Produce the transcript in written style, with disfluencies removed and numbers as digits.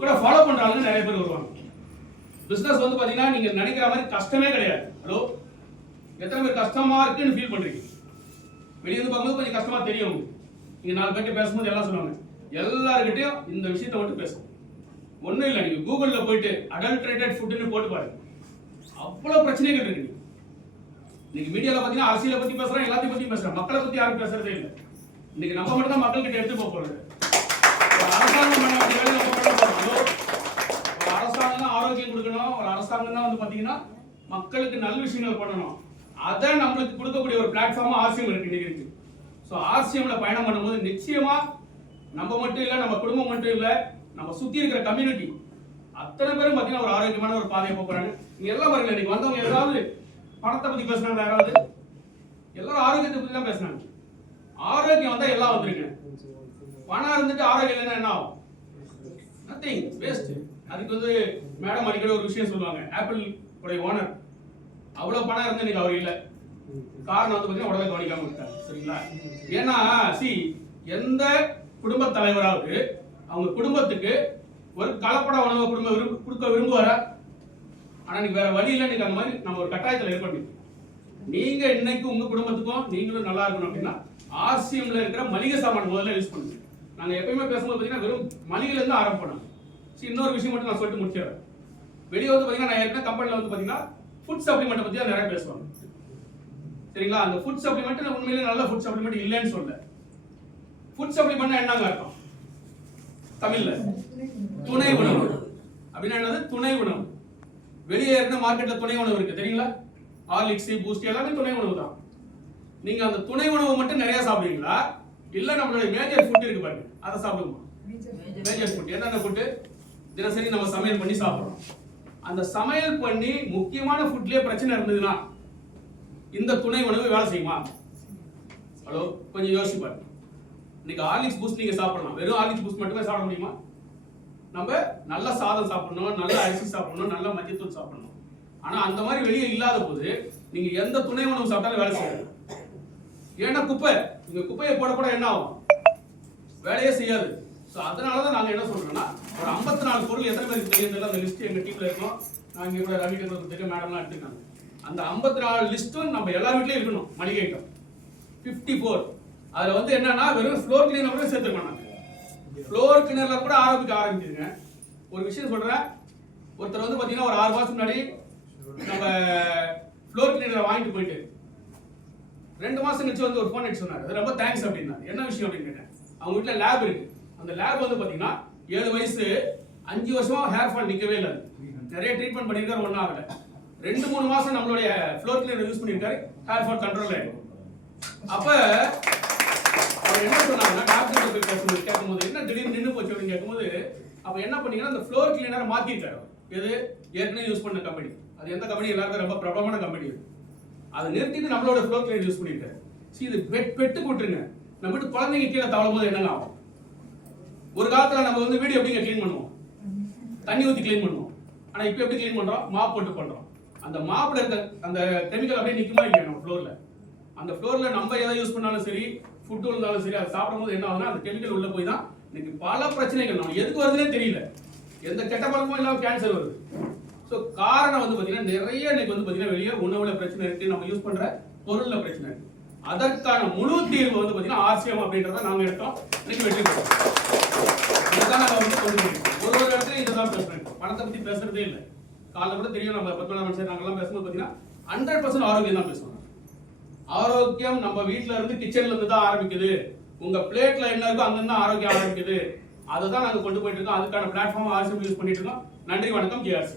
கூட ஃபாலோ பண்றாங்க நிறைய பேர் வருவாங்க. பிசினஸ் வந்து பாத்தீங்கன்னா நீங்க நினைக்கிற மாதிரி கஷ்டமே கிடையாது. ஹலோ, எத்தனை பேர் கஷ்டமா இருக்குன்னு ஃபீல் பண்றீங்க? வெளியே வந்து பார்க்கும்போது கொஞ்சம் கஷ்டமா தெரியும். நீங்க 4 பேர்கிட்ட பேசும்போது எல்லாம் சொல்லுவாங்க, எல்லாருக்கிட்டையும் இந்த விஷயத்தை மட்டும் பேசும். ஒன்றும் இல்லை, நீங்க கூகுள்ல போயிட்டு அடல்ட்ரேட்டட் ஃபுட்னு போட்டு பாருங்க, அவ்வளவு பிரச்சனைகள் இருக்கு. இன்னைக்கு மீடியால பாத்தீங்கன்னா அரசியலை பத்தி பேசுறோம், எல்லாத்தையும் பத்தி பேசுறோம், மக்களை பத்தி யாரும் பேசுறதே இல்லை. இன்னைக்கு நம்ம மட்டும் தான் மக்கள் கிட்ட எடுத்து போறது. அரசாங்கம் பண்ண வேண்டிய வேலை நம்ம பண்ண போறோம். ஒரு அரசாங்கம் தான் ஆரோக்கியம் கொடுக்கணும், ஒரு அரசாங்கம் தான் வந்து பாத்தீங்கன்னா மக்களுக்கு நல்ல விஷயங்கள் பண்ணணும். அதை நம்மளுக்கு கொடுக்கக்கூடிய ஒரு பிளாட்ஃபார்மா ஆர்சிஎம் இருக்கு. ஸோ ஆர்சிஎம்ல பயணம் பண்ணும்போது நிச்சயமா நம்ம மட்டும் இல்லை, நம்ம குடும்பம் மட்டும் இல்லை, நம்ம சுத்தி இருக்கிற கம்யூனிட்டி அத்தனை பேரும் பாத்தீங்கன்னா ஒரு ஆரோக்கியமான ஒரு பாதையை போறாங்க. நீங்க எல்லாம் பாருங்க, இன்னைக்கு வந்தவங்க ஏதாவது பணத்தை பத்தி பேசுனாங்க, யாராவது எல்லாரும் ஆரோக்கியத்தை பத்தி தான் பேசுனாங்க. ஆரோக்கியம் வந்தா எல்லாம் வந்துருங்க. பணம் இருந்துட்டு ஆரோக்கியம் இல்லைன்னா என்ன ஆகும்? Nothing, waste. அதுக்கு வந்து மேடம் அடிக்கடி ஒரு விஷயம் சொல்லுவாங்க, ஆப்பிள் உடைய ஓனர் அவ்வளவு பணம் இருந்து இன்னைக்கு அவர் இல்லை. காரணம் வந்து பாத்தீங்கன்னா உடலை கவனிக்காம விட்டாங்க. சரிங்களா? ஏன்னா எந்த குடும்ப தலைவராவது அவங்க குடும்பத்துக்கு ஒரு கலப்பட உணவு கொடுக்க விரும்புவாரா? ஆனா நீங்க வேற வழி இல்லை, நீங்க அந்த மாதிரி நம்ம ஒரு கட்டாயத்தில் ஏற்படுத்தி நீங்க இன்னைக்கு உங்க குடும்பத்துக்கும் நீங்களும் நல்லா இருக்கணும் அப்படின்னா ஆர்சிஎம்ல இருக்கிற மளிகை சாமான் முதல்ல யூஸ் பண்ணுங்க. நாங்க எப்பயுமே பேசும்போது பாத்தீங்கன்னா வெறும் மளிகைல இருந்து ஆரம்பிப்போம். இன்னொரு விஷயம் மட்டும் நான் சொல்லிட்டு முடிச்சிடுறேன். வெளியே வந்து பாத்தீங்கன்னா நான் ஏற்கனவே கம்பெனில வந்து பாத்தீங்கன்னா ஃபுட் சப்ளிமெண்ட் பத்தி நிறைய பேசுவாங்க. சரிங்களா? அந்த ஃபுட் சப்ளிமெண்ட் உண்மையிலேயே நல்ல ஃபுட் சப்ளிமெண்ட் இல்லைன்னு சொல்ல. ஃபுட் சப்ளிமெண்ட் என்னங்க அர்த்தம் தமிழ்ல? துணை உணவு. அப்படின்னா என்னது? துணை உணவு. வெளியே இருந்த மார்க்கெட்ல துணை உணவு இருக்கு தெரியுங்களா? ஹார்லிக்ஸ், பூஸ்ட் எல்லாமே துணை உணவு தான். நீங்க அந்த துணை உணவு மட்டும் நிறைய சாப்பிடுவீங்களா, இல்ல நம்மளுடைய மேஜர் ஃபுட் இருக்கு பாருங்க அதை சாப்பிடுவோமா? மேஜர் ஃபுட் என்னென்ன ஃபுட் தினசரி நம்ம சமையல் பண்ணி சாப்பிடுறோம். அந்த சமையல் பண்ணி முக்கியமான ஃபுட்லயே பிரச்சனை இருந்ததுன்னா இந்த துணை உணவு வேலை செய்யுமா? ஹலோ, கொஞ்சம் யோசிச்சு பாருங்க. இன்னைக்கு ஹார்லிக்ஸ் பூஸ்ட் நீங்க சாப்பிடலாம், வெறும் ஹார்லிக்ஸ் பூஸ்ட் மட்டுமே சாப்பிட முடியுமா? நம்ம நல்ல சாதம் சாப்பிடணும், நல்ல அரிசி சாப்பிடணும், நல்ல மஞ்சத்தூள் சாப்பிடணும். ஆனா அந்த மாதிரி வெளியே இல்லாத போது நீங்க எந்த துணை உணவு சாப்பிட்டாலும் வேலை செய்யாது. ஏன்னா குப்பை, நீங்க குப்பையை போட என்ன ஆகும்? வேலையே செய்யாது. ஸோ அதனாலதான் நாங்க என்ன சொல்றோம்னா, ஒரு 54 பொருள் எத்தனை பேருக்கு தெரியும்? அந்த லிஸ்ட் எங்க டீம்ல இருக்கும். நான் இங்க கூட ரவி தெரியும், மேடம்லாம் எடுத்துருக்காங்க. அந்த 54 லிஸ்ட்டும் நம்ம எல்லா வீட்லயும் இருக்கணும். மளிகை ஐட்டம் 54. அதுல வந்து என்னன்னா வெறும் ஃப்ளோர் கிளீனர் கூட சேர்த்துக்கணும். ஃப்ளோர் கிளீனர்ல கூட ஆரம்பிச்சிருங்க. ஒரு விஷயம் சொல்றேன், ஒருத்தர் வந்து பாத்தீங்கன்னா ஒரு 6 மாசம் முன்னாடி நம்ம ஃப்ளோர் கிளீனரை வாங்கிட்டு போயிட்டு 2 மாசம் கழிச்சு வந்து ஒரு ஃபோன் அடிச்சு சொன்னாரு, அது ரொம்ப தேங்க்ஸ் அப்படின்னாரு. என்ன விஷயம் அப்படின்னு கேட்டேன். அவங்க வீட்டுல லேப் இருக்கு. அந்த லேப் வந்து பாத்தீங்கன்னா 7 வயசு 5 வருஷமா ஹேர் ஃபால் நிக்கவே இல்லை. நிறைய ட்ரீட்மெண்ட் பண்ணிருக்காரு, ஒன்னும் ஆகல. 2-3 மாசம் நம்மளுடைய ஃப்ளோர் கிளீனர் யூஸ் பண்ணிருக்காரு, ஹேர் ஃபால் கண்ட்ரோல் ஆயிடும். அப்ப அவர் என்ன சொன்னாங்கன்னா, டாக்டர் போய் பேசும்போது கேட்கும்போது என்ன திடீர்னு நின்று போச்சு அப்படின்னு கேட்கும்போது, அப்ப என்ன பண்ணீங்கன்னா அந்த ஃப்ளோர் கிளீனரை மாத்திருக்காரு. எது ஏற்கனவே யூஸ் பண்ண கம்பெனி, அது எந்த கம்பெனி? எல்லாருக்கும் ரொம்ப பிரபலமான கம்பெனி. அதை நிறுத்திட்டு நம்மளோட ஃப்ளோர் கிளீனர் யூஸ் பண்ணிருக்காரு. இது பெட்டு போட்டுருங்க. நம்ம வீட்டு குழந்தைங்க கீழே தவளும் போது என்ன ஆகும்? ஒரு காலத்துல நம்ம வந்து வீடு எப்படிங்க கிளீன் பண்ணுவோம்? தண்ணி ஊற்றி கிளீன் பண்ணுவோம். ஆனா இப்ப எப்படி கிளீன் பண்றோம்? மாப் போட்டு பண்றோம். அந்த மாப்ல இருக்க அந்த கெமிக்கல் அப்படியே நிக்குமா இல்லையா நம்ம ஃப்ளோர்ல? அந்த ஃப்ளோர்ல நம்ம எதை யூஸ் பண்ணாலும் சரி, ஃபுட் இருந்தாலும் சரி, அதை சாப்பிடும்போது என்ன ஆகுதுன்னா அந்த கெமிக்கல் உள்ள போய் தான் இன்னைக்கு பல பிரச்சனைகள் நம்ம எதுக்கு வருதுன்னே தெரியல. எந்த கெட்ட பழக்கமும் இல்லாம கேன்சர் வருது. ஸோ காரணம் வந்து பாத்தீங்கன்னா நிறைய இன்னைக்கு வந்து பாத்தீங்கன்னா வெளியே உணவுல பிரச்சனை இருக்கு, நம்ம யூஸ் பண்ற பொருள்ல பிரச்சனை இருக்கு. அதற்கான முழு தீர்வு வந்து பாத்தீங்கன்னா ஆர்சிஎம் அப்படின்றத நாங்க எடுத்தோம். இன்னைக்கு வெற்றி பெற்றோம். இதுதான் நாங்க வந்து கொண்டு போயிருக்கோம். ஒரு இடத்துல இதுதான் பேசுறோம். பணத்தை பத்தி பேசுறதே இல்லை. காலைல கூட தெரியும், நம்ம 14 நாங்கெல்லாம் பேசும்போது பாத்தீங்கன்னா 100% ஆரோக்கியம் தான் பேசுவோம். ஆரோக்கியம் நம்ம வீட்டுல இருந்து கிச்சன்ல இருந்து தான் ஆரம்பிக்குது. உங்க பிளேட்ல என்ன இருக்கோ அங்க இருந்து ஆரோக்கியம் ஆரம்பிக்குது. அதை தான் நாங்க கொண்டு போயிட்டு இருக்கோம். அதுக்கான பிளாட்ஃபார்ம் ஆர்சிஎம் யூஸ் பண்ணிட்டு இருக்கோம். நன்றி, வணக்கம், ஜிஆர்சி.